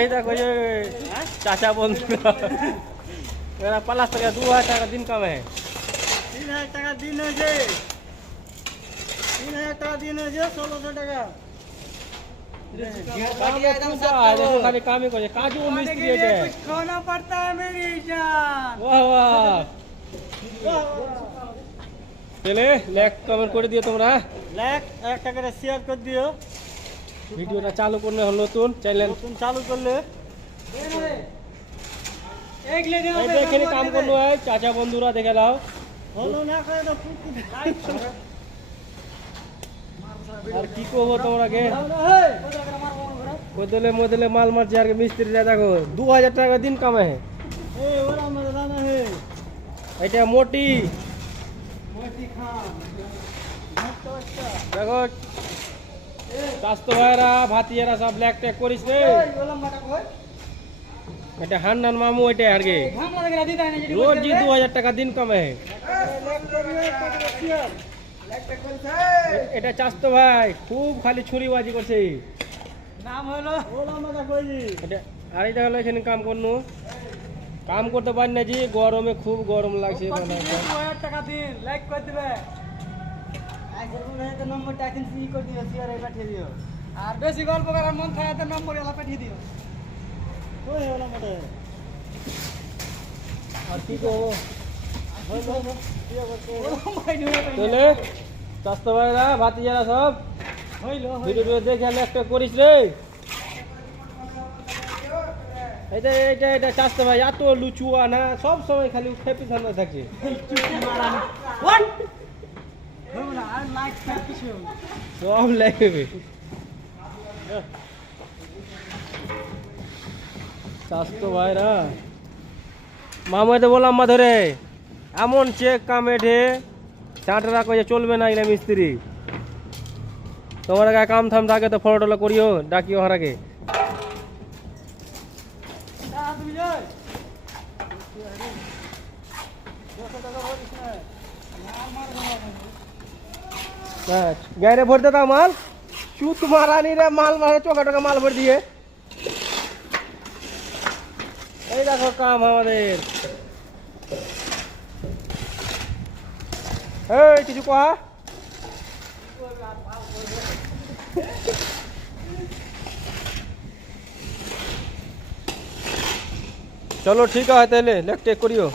এই দেখো যে চাচা বন্ধুরা এরা ৫ টাকা ২,০০০ টাকা দিন কামে ৩,০০০ টাকা দিন হয়েছে ৩,০০০ টাকা দিন হয়েছে ১৬০০ টাকা खाली काम ही करे काजू मिस्त्री है कुछ खाना पड़ता है मेरी जान वाह वाह चले लाइक कमेंट করে দিও তোমরা লাইক একটা করে শেয়ার করে দিও ভিডিওটা চালু করলে হলো নতুন চ্যানেল নতুন চালু করলে এই দেখেনি কাম করলো है চাচা বন্ধুরা দেখে নাও হলো না করে তো পুরো আর কি করবো তোমরা কে বদলে মদলে মাল মারছে আর মিস্ত্রি দেখো ২,০০০ টাকা দিন কামে है ए ওরা আমাদের রানা হে এটা মোটি মোটি খান দেখো স্বাস্থ্য ভাইরা ভাতিয়েরা সব ব্ল্যাক ট্যাগ করিস রে ওলা মাটা কই এটা হান্নান মামু এটা আর কে ভাঙলা লাগা দিতা না যেটি रोज जी ২,০০০ টাকা দিন কামে है লাইক করিও একটা করে শেয়ার লাইক করছে এটা চাস্তো ভাই খুব খালি ছুরিবাজি করছে নাম হলো ওলা মাটা কইলি এটা আর এটা হলো এখানে কাম করনু কাম করতে পারি না জি গরমে খুব গরম লাগছে মানে ২,০০০ টাকা দিন লাইক করে দিবে আজকে মনে হয় তো নম্বরটা এখন সি করে দিও শেয়ারে পাঠিয়ে দিও আর বেশি গল্প করার মন থাকে তো নম্বর এলা পাঠিয়ে দিও কই ওলা মাটা আর কি করবো হইলো কি করতে চলে চাস্তো ভাইরা ভাতিজারা সব হইলো ভিডিও দেখে একটা করিস রে এটা এটা এটা চাস্তো ভাই এত লুচুয়া না সব সময় খালি খেপি ঠান্ডা থাকছে হোয়াট হইলো আর লাইক শেয়ার কিছু সব লাগবে চাস্তো ভাইরা মামা তো বললাম মা ধরে এমন চেক কামে ঢে চাঁটরা কয়ে চলবে না এলে মিস্ত্রি তোমার গায়ে কাম থাম থাকে তো ফটো টলো করিও ডাকিও হারাকে তুমি যাই গায়ে ভর দেতা মাল চুত মারানি রে মাল মারে চোখা টোকা মাল ভর দিয়ে এই দেখো কাম আমাদের এই কিছু কয়া চলো ঠিক আছে তাহলে লেখ টেক করিও